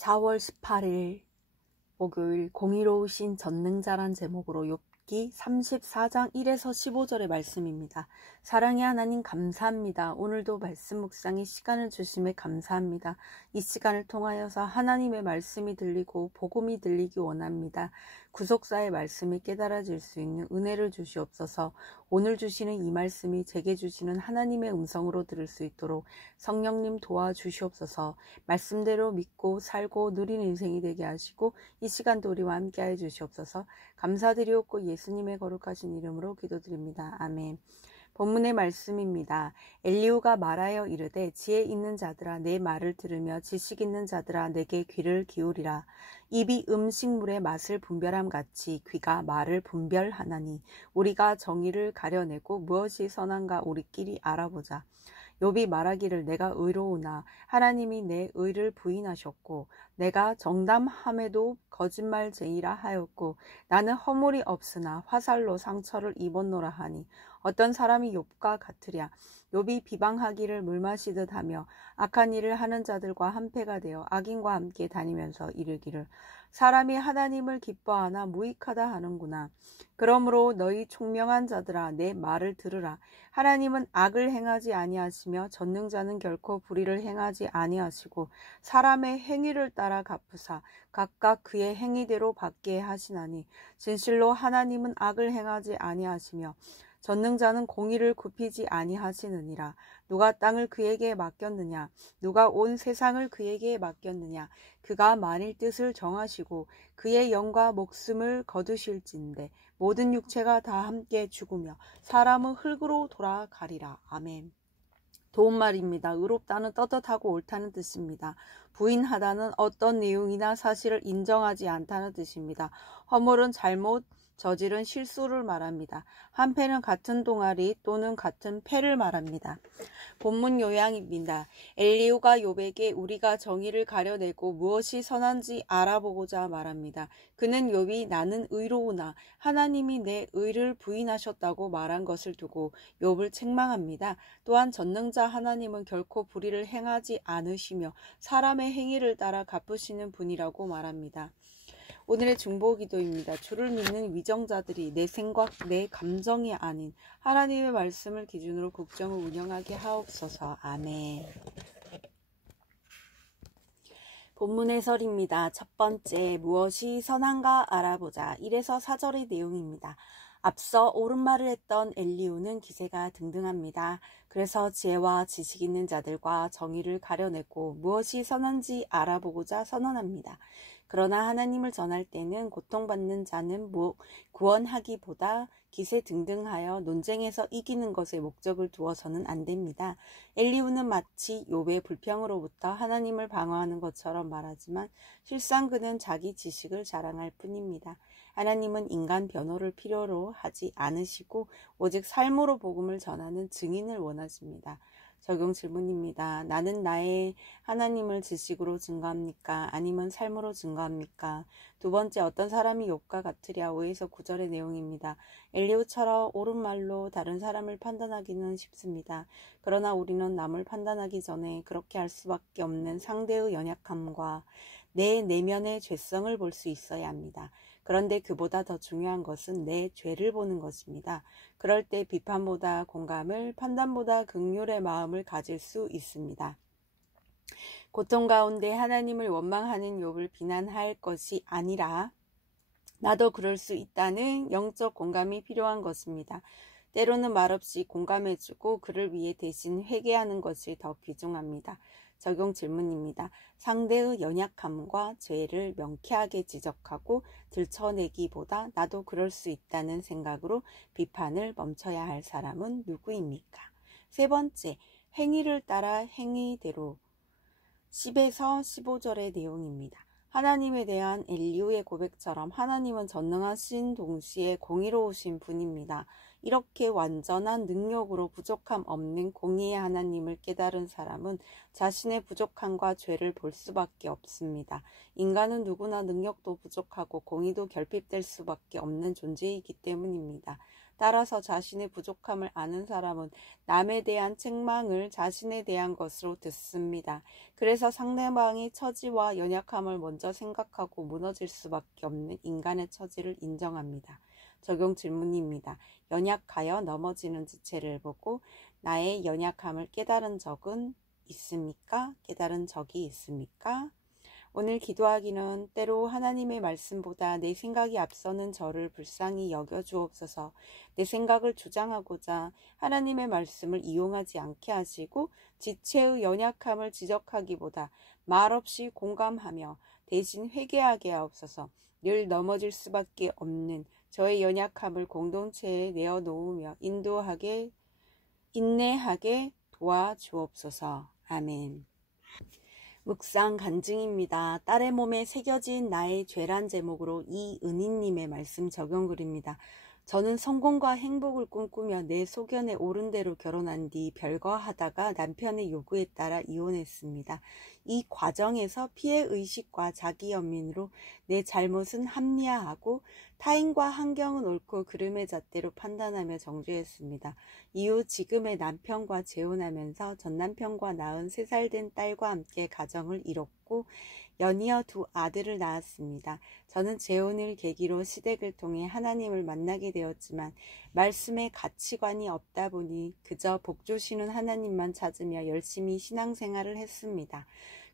4월 18일 목요일 공의로우신 전능자란 제목으로 욥기 34장 1에서 15절의 말씀입니다. 사랑의 하나님 감사합니다. 오늘도 말씀 묵상의 시간을 주심에 감사합니다. 이 시간을 통하여서 하나님의 말씀이 들리고 복음이 들리기 원합니다. 구속사의 말씀이 깨달아질 수 있는 은혜를 주시옵소서. 오늘 주시는 이 말씀이 제게 주시는 하나님의 음성으로 들을 수 있도록 성령님 도와주시옵소서. 말씀대로 믿고 살고 누린 인생이 되게 하시고 이 시간도 우리와 함께하여 주시옵소서. 감사드리옵고 예수님의 거룩하신 이름으로 기도드립니다. 아멘. 본문의 말씀입니다. 엘리후가 말하여 이르되 지혜 있는 자들아 내 말을 들으며 지식 있는 자들아 내게 귀를 기울이라. 입이 음식물의 맛을 분별함 같이 귀가 말을 분별하나니 우리가 정의를 가려내고 무엇이 선한가 우리끼리 알아보자. 욥이 말하기를 내가 의로우나 하나님이 내 의를 부인하셨고 내가 정담함에도 거짓말쟁이라 하였고 나는 허물이 없으나 화살로 상처를 입었노라 하니 어떤 사람이 욥과 같으랴. 욥이 비방하기를 물마시듯 하며 악한 일을 하는 자들과 한패가 되어 악인과 함께 다니면서 이르기를 사람이 하나님을 기뻐하나 무익하다 하는구나. 그러므로 너희 총명한 자들아 내 말을 들으라. 하나님은 악을 행하지 아니하시며 전능자는 결코 불의를 행하지 아니하시고 사람의 행위를 따라 갚으사 각각 그의 행위대로 받게 하시나니 진실로 하나님은 악을 행하지 아니하시며 전능자는 공의를 굽히지 아니하시느니라. 누가 땅을 그에게 맡겼느냐? 누가 온 세상을 그에게 맡겼느냐? 그가 만일 뜻을 정하시고 그의 영과 목숨을 거두실진데 모든 육체가 다 함께 죽으며 사람은 흙으로 돌아가리라. 아멘. 도움말입니다. 의롭다는 떳떳하고 옳다는 뜻입니다. 부인하다는 어떤 내용이나 사실을 인정하지 않다는 뜻입니다. 허물은 잘못, 저지른 실수를 말합니다. 한패는 같은 동아리 또는 같은 패를 말합니다. 본문 요약입니다. 엘리후가 욥에게 우리가 정의를 가려내고 무엇이 선한지 알아보고자 말합니다. 그는 욥이 나는 의로우나 하나님이 내 의를 부인하셨다고 말한 것을 두고 욥을 책망합니다. 또한 전능자 하나님은 결코 불의를 행하지 않으시며 사람의 행위를 따라 갚으시는 분이라고 말합니다. 오늘의 중보기도입니다. 주를 믿는 위정자들이 내 생각, 내 감정이 아닌 하나님의 말씀을 기준으로 국정을 운영하게 하옵소서. 아멘. 본문 해설입니다. 첫 번째, 무엇이 선한가 알아보자. 1에서 4절의 내용입니다. 앞서 옳은 말을 했던 엘리후는 기세가 등등합니다. 그래서 지혜와 지식 있는 자들과 정의를 가려내고 무엇이 선한지 알아보고자 선언합니다. 그러나 하나님을 전할 때는 고통받는 자는 구원하기보다 기세 등등하여 논쟁에서 이기는 것에 목적을 두어서는 안 됩니다. 엘리후는 마치 욥의 불평으로부터 하나님을 방어하는 것처럼 말하지만 실상 그는 자기 지식을 자랑할 뿐입니다. 하나님은 인간 변호를 필요로 하지 않으시고 오직 삶으로 복음을 전하는 증인을 원하십니다. 적용 질문입니다. 나는 나의 하나님을 지식으로 증거합니까? 아니면 삶으로 증거합니까? 두 번째, 어떤 사람이 욥과 같으랴. 5에서 9절의 내용입니다. 엘리후처럼 옳은 말로 다른 사람을 판단하기는 쉽습니다. 그러나 우리는 남을 판단하기 전에 그렇게 할 수밖에 없는 상대의 연약함과 내 내면의 죄성을 볼 수 있어야 합니다. 그런데 그보다 더 중요한 것은 내 죄를 보는 것입니다. 그럴 때 비판보다 공감을, 판단보다 긍휼의 마음을 가질 수 있습니다. 고통 가운데 하나님을 원망하는 욥을 비난할 것이 아니라 나도 그럴 수 있다는 영적 공감이 필요한 것입니다. 때로는 말없이 공감해주고 그를 위해 대신 회개하는 것이 더 귀중합니다. 적용 질문입니다. 상대의 연약함과 죄를 명쾌하게 지적하고 들춰내기보다 나도 그럴 수 있다는 생각으로 비판을 멈춰야 할 사람은 누구입니까? 세 번째, 행위를 따라 행위대로 10에서 15절의 내용입니다. 하나님에 대한 엘리후의 고백처럼 하나님은 전능하신 동시에 공의로우신 분입니다. 이렇게 완전한 능력으로 부족함 없는 공의의 하나님을 깨달은 사람은 자신의 부족함과 죄를 볼 수밖에 없습니다. 인간은 누구나 능력도 부족하고 공의도 결핍될 수밖에 없는 존재이기 때문입니다. 따라서 자신의 부족함을 아는 사람은 남에 대한 책망을 자신에 대한 것으로 듣습니다. 그래서 상대방의 처지와 연약함을 먼저 생각하고 무너질 수밖에 없는 인간의 처지를 인정합니다. 적용 질문입니다. 연약하여 넘어지는 지체를 보고 나의 연약함을 깨달은 적은 있습니까? 깨달은 적이 있습니까? 오늘 기도하기는 때로 하나님의 말씀보다 내 생각이 앞서는 저를 불쌍히 여겨주옵소서. 내 생각을 주장하고자 하나님의 말씀을 이용하지 않게 하시고 지체의 연약함을 지적하기보다 말없이 공감하며 대신 회개하게 하옵소서. 늘 넘어질 수밖에 없는 저의 연약함을 공동체에 내어놓으며 인내하게 도와주옵소서. 아멘. 묵상 간증입니다. 딸의 몸에 새겨진 나의 죄란 제목으로 이은희님의 말씀 적용글입니다. 저는 성공과 행복을 꿈꾸며 내 소견에 오른 대로 결혼한 뒤 별거 하다가 남편의 요구에 따라 이혼했습니다. 이 과정에서 피해의식과 자기연민으로 내 잘못은 합리화하고 타인과 환경은 옳고 그름의 잣대로 판단하며 정죄했습니다. 이후 지금의 남편과 재혼하면서 전 남편과 낳은 3살 된 딸과 함께 가정을 이뤘고 연이어 2 아들을 낳았습니다. 저는 재혼을 계기로 시댁을 통해 하나님을 만나게 되었지만 말씀에 가치관이 없다 보니 그저 복 주시는 하나님만 찾으며 열심히 신앙생활을 했습니다.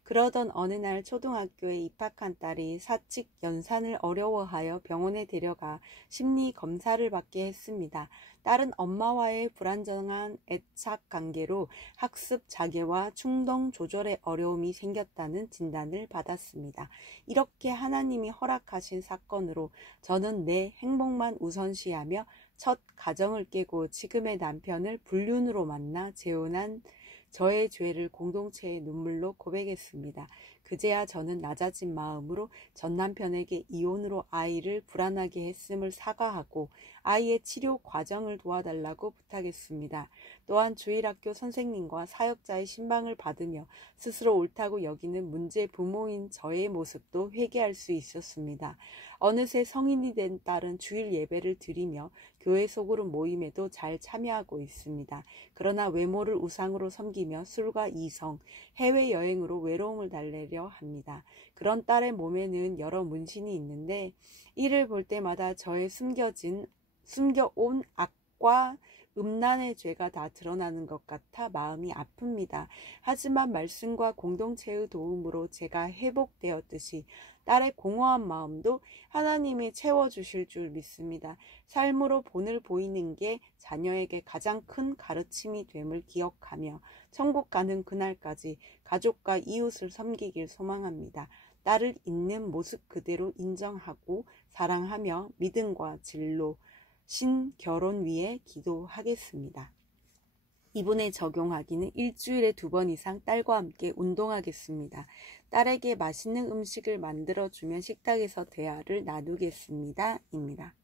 그러던 어느 날 초등학교에 입학한 딸이 사직 연산을 어려워하여 병원에 데려가 심리 검사를 받게 했습니다. 딸은 엄마와의 불안정한 애착 관계로 학습 장애와 충동 조절에 어려움이 생겼다는 진단을 받았습니다. 이렇게 하나님이 허락하신 사건으로 저는 내 행복만 우선시하며 첫 가정을 깨고 지금의 남편을 불륜으로 만나 재혼한 저의 죄를 공동체의 눈물로 고백했습니다. 그제야 저는 낮아진 마음으로 전 남편에게 이혼으로 아이를 불안하게 했음을 사과하고 아이의 치료 과정을 도와달라고 부탁했습니다. 또한 주일학교 선생님과 사역자의 신방을 받으며 스스로 옳다고 여기는 문제 부모인 저의 모습도 회개할 수 있었습니다. 어느새 성인이 된 딸은 주일 예배를 드리며 교회 소그룹 모임에도 잘 참여하고 있습니다. 그러나 외모를 우상으로 섬기며 술과 이성, 해외여행으로 외로움을 달래려 합니다. 그런 딸의 몸에는 여러 문신이 있는데 이를 볼 때마다 저의 숨겨온 악과 음란의 죄가 다 드러나는 것 같아 마음이 아픕니다. 하지만 말씀과 공동체의 도움으로 제가 회복되었듯이 딸의 공허한 마음도 하나님이 채워주실 줄 믿습니다. 삶으로 본을 보이는 게 자녀에게 가장 큰 가르침이 됨을 기억하며 천국 가는 그날까지 가족과 이웃을 섬기길 소망합니다. 딸을 있는 모습 그대로 인정하고 사랑하며 믿음과 진로, 신결혼 위해 기도하겠습니다. 이분에 적용하기는 일주일에 2번 이상 딸과 함께 운동하겠습니다. 딸에게 맛있는 음식을 만들어주면 식탁에서 대화를 나누겠습니다. 입니다.